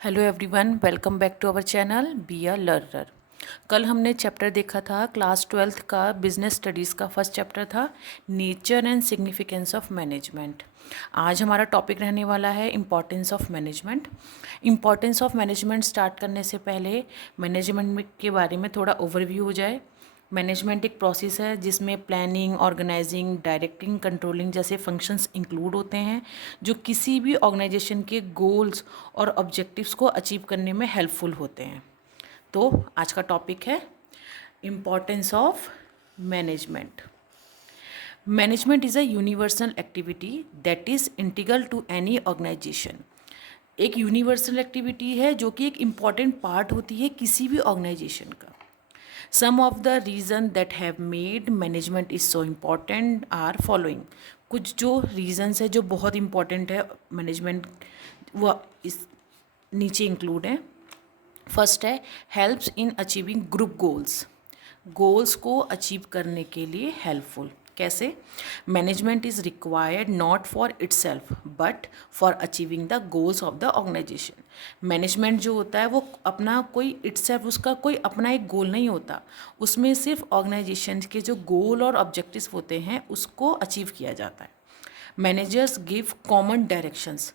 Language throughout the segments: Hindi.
Hello everyone, welcome back to our channel be a learner. कल हमने चैप्टर देखा था क्लास 12th का बिजनेस स्टडीज़ का फर्स्ट चैप्टर था nature and significance of management. आज हमारा टॉपिक रहने वाला है importance of management. Importance of management start करने से पहले मैनेजमेंट के बारे में थोड़ा ओवरव्यू हो जाए। मैनेजमेंट एक प्रोसेस है जिसमें प्लानिंग, ऑर्गेनाइजिंग, डायरेक्टिंग, कंट्रोलिंग जैसे फंक्शंस इंक्लूड होते हैं जो किसी भी ऑर्गेनाइजेशन के गोल्स और ऑब्जेक्टिव्स को अचीव करने में हेल्पफुल होते हैं। तो आज का टॉपिक है importance of management. Management is a universal activity that is integral to any organization. एक यूनिवर्सल एक्टिविटी है जो कि एक इम्पॉर्टेंट पार्ट होती है किसी भी ऑर्गेनाइजेशन का। Some of the reason that have made management is so important are following. कुछ जो रीजंस है जो बहुत इम्पॉर्टेंट है मैनेजमेंट, वो इस नीचे इंक्लूड है। फर्स्ट है helps in achieving group goals. Goals को अचीव करने के लिए हेल्पफुल। कैसे? Management is required not for itself but for achieving the goals of the organization. मैनेजमेंट जो होता है वो अपना कोई इटसेल्फ, उसका कोई अपना एक गोल नहीं होता, उसमें सिर्फ ऑर्गेनाइजेशन के जो गोल और ऑब्जेक्टिव्स होते हैं उसको अचीव किया जाता है। Managers give common directions.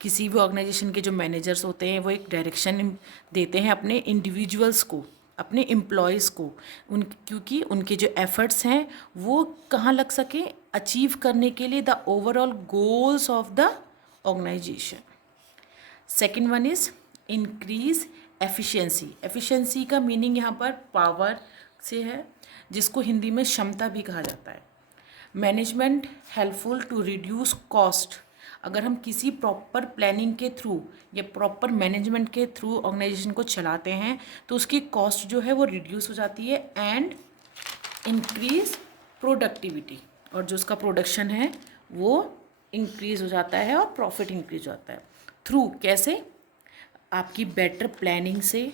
किसी भी ऑर्गेनाइजेशन के जो मैनेजर्स होते हैं वो एक डायरेक्शन देते हैं अपने इंडिविजुअल्स को, अपने एम्प्लॉयज़ को, क्योंकि उनके जो एफर्ट्स हैं वो कहाँ लग सके, अचीव करने के लिए the overall goals of the organization. Second one is increase efficiency. Efficiency का मीनिंग यहाँ पर पावर से है, जिसको हिंदी में क्षमता भी कहा जाता है। Management helpful to reduce cost. अगर हम किसी प्रॉपर प्लानिंग के थ्रू या प्रॉपर मैनेजमेंट के थ्रू ऑर्गेनाइजेशन को चलाते हैं तो उसकी कॉस्ट जो है वो रिड्यूस हो जाती है एंड इंक्रीज प्रोडक्टिविटी, और जो उसका प्रोडक्शन है वो इंक्रीज हो जाता है और प्रॉफिट इंक्रीज हो जाता है। थ्रू कैसे? आपकी बेटर प्लानिंग से,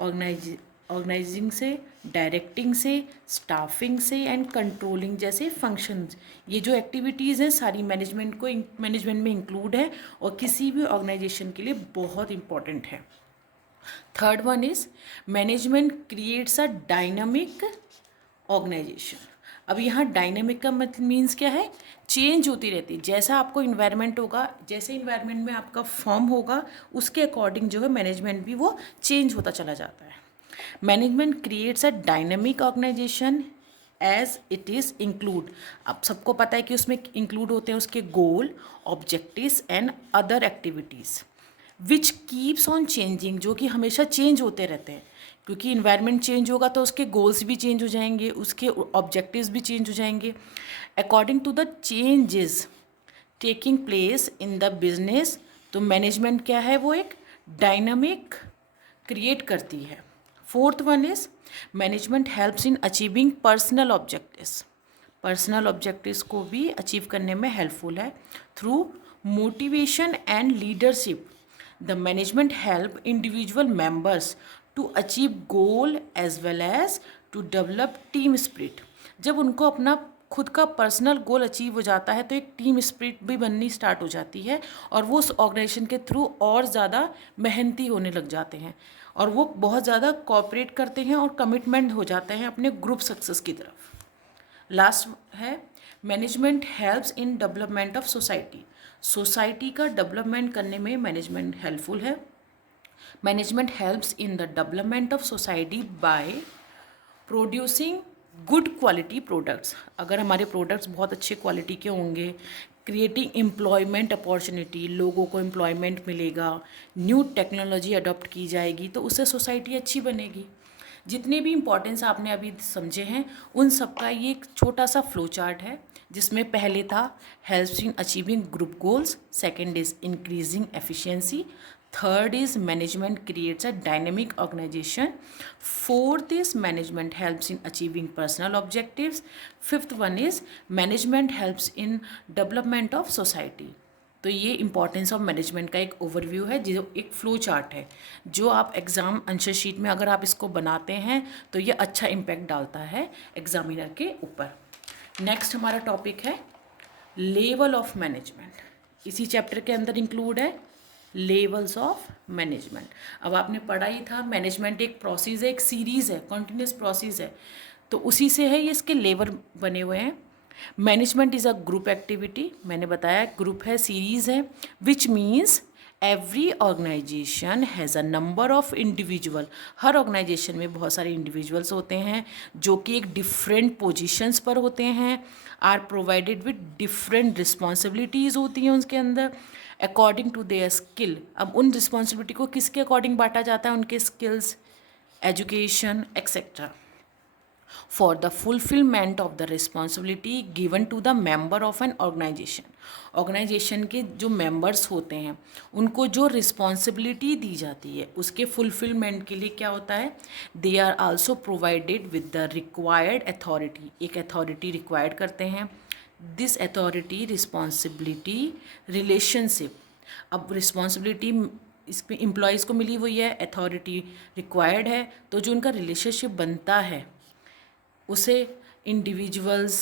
ऑर्गेनाइजिंग से, डायरेक्टिंग से, स्टाफिंग से एंड कंट्रोलिंग जैसे फंक्शंस। ये जो एक्टिविटीज़ हैं सारी मैनेजमेंट में इंक्लूड है और किसी भी ऑर्गेनाइजेशन के लिए बहुत इंपॉर्टेंट है। Third one is management creates a dynamic organization. अब यहाँ डायनेमिक का मतलब मीन्स क्या है? चेंज होती रहती है। जैसा आपको इन्वायरमेंट होगा, जैसे इन्वायरमेंट में आपका फॉर्म होगा उसके अकॉर्डिंग जो है मैनेजमेंट भी वो चेंज होता चला जाता है। Management creates a dynamic organization as it is include. अब सबको पता है कि उसमें इंक्लूड होते हैं उसके goal, objectives and other activities which keeps on changing, जो कि हमेशा चेंज होते रहते हैं, क्योंकि इन्वायरमेंट चेंज होगा तो उसके गोल्स भी चेंज हो जाएंगे, उसके ऑब्जेक्टिव्स भी चेंज हो जाएंगे according to the changes taking place in the business. तो मैनेजमेंट क्या है? वो एक डायनामिक क्रिएट करती है। Fourth one is management helps in achieving personal objectives. Personal objectives को भी अचीव करने में हेल्पफुल है through motivation and leadership. The management help individual members to achieve goal as well as to develop team spirit. जब उनको अपना खुद का पर्सनल गोल अचीव हो जाता है तो एक टीम स्पिरिट भी बननी स्टार्ट हो जाती है और वो उस ऑर्गेनाइजेशन के थ्रू और ज़्यादा मेहनती होने लग जाते हैं और वो बहुत ज़्यादा कोऑपरेट करते हैं और कमिटमेंट हो जाते हैं अपने ग्रुप सक्सेस की तरफ। लास्ट है management helps in development of society. Society का डेवलपमेंट करने में मैनेजमेंट हेल्पफुल है। Management helps in the development of society by producing good quality products. अगर हमारे प्रोडक्ट्स बहुत अच्छे क्वालिटी के होंगे, क्रिएटिंग एम्प्लॉयमेंट अपॉर्चुनिटी, लोगों को एम्प्लॉयमेंट मिलेगा, न्यू टेक्नोलॉजी अडॉप्ट की जाएगी तो उससे सोसाइटी अच्छी बनेगी। जितने भी इम्पोर्टेंस आपने अभी समझे हैं उन सब का ये एक छोटा सा फ्लो चार्ट है, जिसमें पहले था helps in achieving group goals, second is increasing efficiency, third is management creates a dynamic organization, fourth is management helps in achieving personal objectives, fifth one is management helps in development of society. तो ये इंपॉर्टेंस ऑफ मैनेजमेंट का एक ओवरव्यू है, जो एक फ्लो चार्ट है जो आप एग्ज़ाम आंसर शीट में अगर आप इसको बनाते हैं तो ये अच्छा इम्पैक्ट डालता है एग्जामिनर के ऊपर। नेक्स्ट हमारा टॉपिक है लेवल ऑफ मैनेजमेंट। इसी चैप्टर के अंदर इंक्लूड है लेवल्स ऑफ मैनेजमेंट। अब आपने पढ़ा ही था, मैनेजमेंट एक प्रोसेस है, एक सीरीज़ है, कॉन्टिन्यूस प्रोसेस है, तो उसी से है ये इसके लेवल बने हुए हैं। Management is a group activity, मैंने बताया ग्रुप है, सीरीज़ है, which means every organization has a number of individual. हर ऑर्गेनाइजेशन में बहुत सारे इंडिविजुअल्स होते हैं जो कि एक डिफरेंट पोजीशंस पर होते हैं, are provided with different responsibilities होती हैं उनके अंदर अकॉर्डिंग टू देयर स्किल। अब उन रिस्पॉन्सिबिलिटी को किसके अकॉर्डिंग बांटा जाता है? उनके skills, education etcetera, for the fulfillment of the responsibility given to the member of an organization। Organization के जो मेंबर्स होते हैं उनको जो रिस्पॉन्सिबिलिटी दी जाती है उसके फुलफिलमेंट के लिए क्या होता है? They are also provided with the required authority. एक अथॉरिटी रिक्वायर्ड करते हैं। This authority responsibility relationship. अब रिस्पॉन्सिबिलिटी इसमें एम्प्लॉयज़ को मिली हुई है, अथॉरिटी रिक्वायर्ड है, तो जो उनका रिलेशनशिप बनता है उसे individuals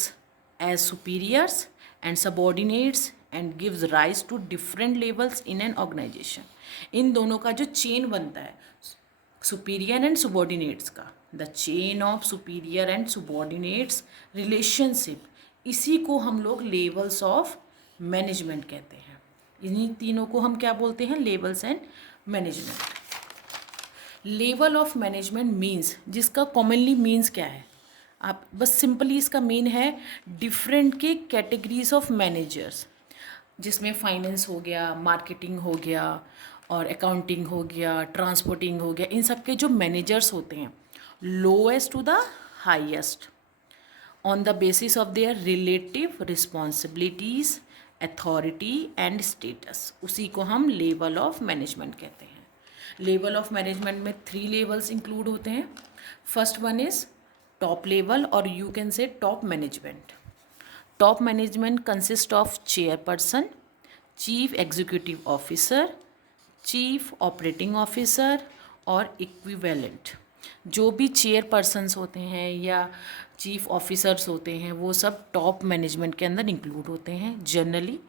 as superiors and subordinates and gives rise to different levels in an organization. इन दोनों का जो चेन बनता है सुपीरियर एंड सबॉर्डिनेट्स का, the chain of superior and subordinates relationship, इसी को हम लोग लेवल्स ऑफ मैनेजमेंट कहते हैं। इन्हीं तीनों को हम क्या बोलते हैं? Levels and management. Level of management means, जिसका कॉमनली मीन्स क्या है? आप बस सिंपली इसका मीन है डिफरेंट के कैटेगरीज ऑफ मैनेजर्स, जिसमें फाइनेंस हो गया, मार्केटिंग हो गया और अकाउंटिंग हो गया, ट्रांसपोर्टिंग हो गया, इन सब के जो मैनेजर्स होते हैं lowest to the highest on the basis of their relative responsibilities, authority and status, उसी को हम लेवल ऑफ मैनेजमेंट कहते हैं। लेवल ऑफ मैनेजमेंट में 3 लेवल्स इंक्लूड होते हैं। First one is top level, or you can say top management. Top management consists of chairperson, chief executive officer, chief operating officer और equivalent। जो भी चेयरपर्सन्स होते हैं या चीफ ऑफिसर्स होते हैं वो सब टॉप मैनेजमेंट के अंदर इंक्लूड होते हैं। Generally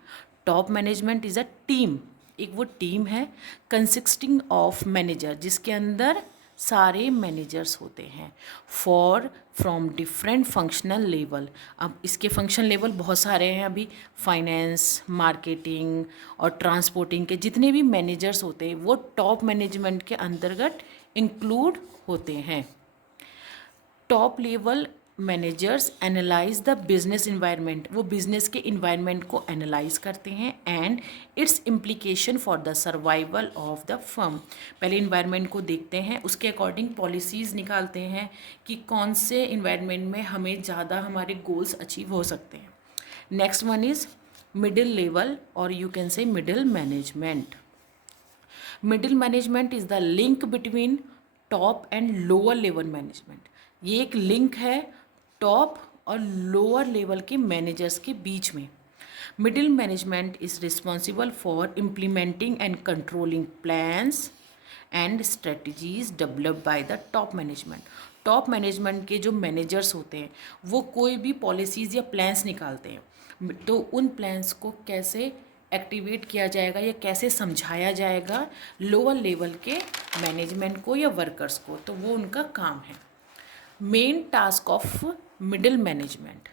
top management is a team, एक वो टीम है कंसिस्टिंग ऑफ मैनेजर, जिसके अंदर सारे मैनेजर्स होते हैं for from different functional level. अब इसके फंक्शन लेवल बहुत सारे हैं, अभी फाइनेंस, मार्केटिंग और ट्रांसपोर्टिंग के जितने भी मैनेजर्स होते हैं वो टॉप मैनेजमेंट के अंतर्गत इंक्लूड होते हैं। Top level managers analyse the business environment, वो बिजनेस के इन्वायरमेंट को एनालाइज करते हैं and it's implication for the survival of the firm. पहले इन्वायरमेंट को देखते हैं, उसके अकॉर्डिंग पॉलिसीज़ निकालते हैं कि कौन से इन्वायरमेंट में हमें ज़्यादा हमारे गोल्स अचीव हो सकते हैं। Next one is middle level, और you can say middle management. Middle management is the link between top and lower level management. ये एक लिंक है टॉप और लोअर लेवल के मैनेजर्स के बीच में। Middle management is responsible for implementing and controlling plans and strategies developed by the top management. Top management के जो मैनेजर्स होते हैं वो कोई भी पॉलिसीज़ या प्लान्स निकालते हैं, तो उन प्लान्स को कैसे एक्टिवेट किया जाएगा या कैसे समझाया जाएगा लोअर लेवल के मैनेजमेंट को या वर्कर्स को, तो वो उनका काम है। Main task of middle management,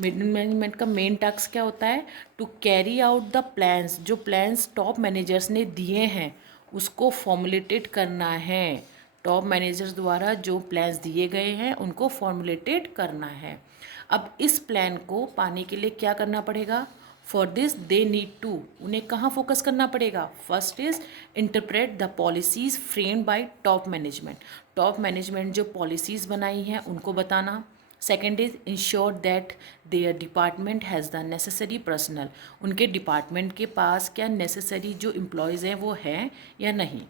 middle management का मेन टास्क क्या होता है? To carry out the plans, जो प्लान्स टॉप मैनेजर्स ने दिए हैं उसको फॉर्मुलेटेड करना है। टॉप मैनेजर्स द्वारा जो प्लान्स दिए गए हैं उनको फॉर्मुलेटेड करना है। अब इस प्लान को पाने के लिए क्या करना पड़ेगा? For this they need to, उन्हें कहाँ फोकस करना पड़ेगा? First is interpret the policies framed by top management, top management जो पॉलिसीज़ बनाई हैं उनको बताना। Second is ensure that their department has the necessary personnel, उनके डिपार्टमेंट के पास क्या नेसेसरी जो एम्प्लॉयज़ हैं वो हैं या नहीं।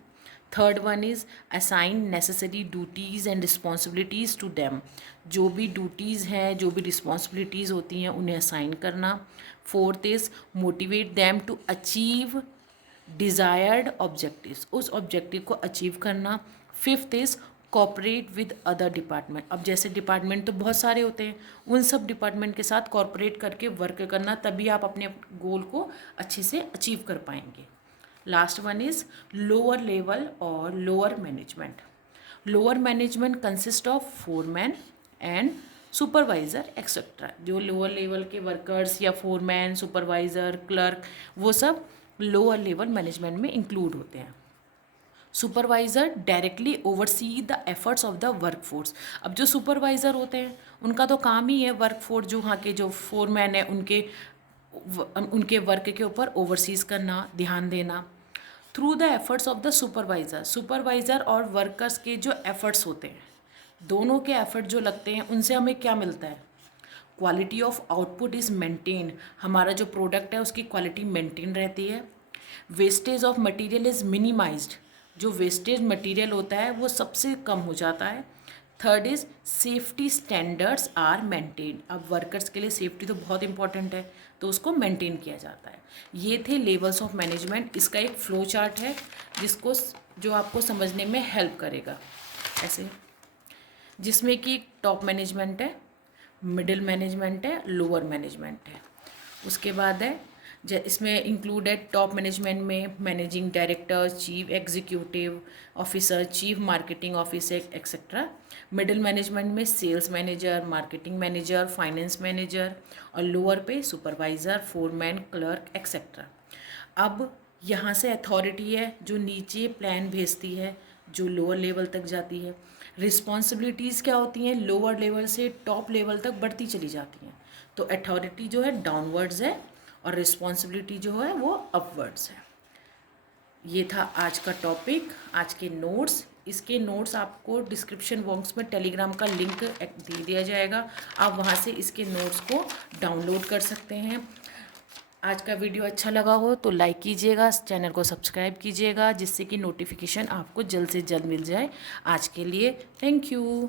Third one is assign necessary duties and responsibilities to them, जो भी ड्यूटीज़ हैं जो भी रिस्पॉन्सिबिलिटीज़ होती हैं उन्हें असाइन करना। Fourth is motivate them to achieve desired objectives, उस ऑब्जेक्टिव को अचीव करना। Fifth is cooperate with other department, अब जैसे डिपार्टमेंट तो बहुत सारे होते हैं, उन सब डिपार्टमेंट के साथ कॉपरेट करके वर्क करना, तभी आप अपने गोल को अच्छे से अचीव कर पाएंगे। Last one is lower level और lower management. Lower management consist of foreman and supervisor etcetera. जो लोअर लेवल के वर्कर्स या फोरमैन, सुपरवाइज़र, क्लर्क, वो सब लोअर लेवल मैनेजमेंट में इंक्लूड होते हैं. Supervisor directly oversee the efforts of the workforce. अब जो सुपरवाइज़र होते हैं उनका तो काम ही है वर्कफोर्स, जो वहाँ के जो फोरमैन है उनके वर्क के ऊपर ओवरसीज करना, ध्यान देना. Through the efforts of the supervisor, supervisor और वर्कर्स के जो एफर्ट्स होते हैं, दोनों के एफर्ट जो लगते हैं उनसे हमें क्या मिलता है? Quality of output is maintain. हमारा जो प्रोडक्ट है उसकी क्वालिटी मेंटेन रहती है. Wastage of material is minimized. जो वेस्टेज मटेरियल होता है वो सबसे कम हो जाता है. Third is safety standards are maintain. अब वर्कर्स के लिए सेफ्टी तो बहुत इंपॉर्टेंट है, तो उसको मेंटेन किया जाता है. ये थे लेवल्स ऑफ मैनेजमेंट. इसका एक फ्लो चार्ट है जो आपको समझने में हेल्प करेगा ऐसे, जिसमें कि टॉप मैनेजमेंट है, मिडिल मैनेजमेंट है, लोअर मैनेजमेंट है. उसके बाद है इसमें इंक्लूड है टॉप मैनेजमेंट में managing director, chief executive officer, chief marketing officer etcetera. Middle management में sales manager, marketing manager, finance manager, और लोअर पे सुपरवाइज़र, फोरमैन, क्लर्क एक्सेट्रा. अब यहाँ से अथॉरिटी है जो नीचे प्लान भेजती है, जो लोअर लेवल तक जाती है. रिस्पॉन्सिबिलिटीज़ क्या होती हैं? लोअर लेवल से टॉप लेवल तक बढ़ती चली जाती हैं. तो अथॉरिटी जो है डाउनवर्ड्स है और रिस्पॉन्सिबिलिटी जो है वो अपवर्ड्स है. ये था आज का टॉपिक, आज के नोट्स. इसके नोट्स आपको डिस्क्रिप्शन बॉक्स में टेलीग्राम का लिंक दे दिया जाएगा. आप वहाँ से इसके नोट्स को डाउनलोड कर सकते हैं. आज का वीडियो अच्छा लगा हो तो लाइक कीजिएगा, चैनल को सब्सक्राइब कीजिएगा, जिससे कि नोटिफिकेशन आपको जल्द से जल्द मिल जाए. आज के लिए थैंक यू.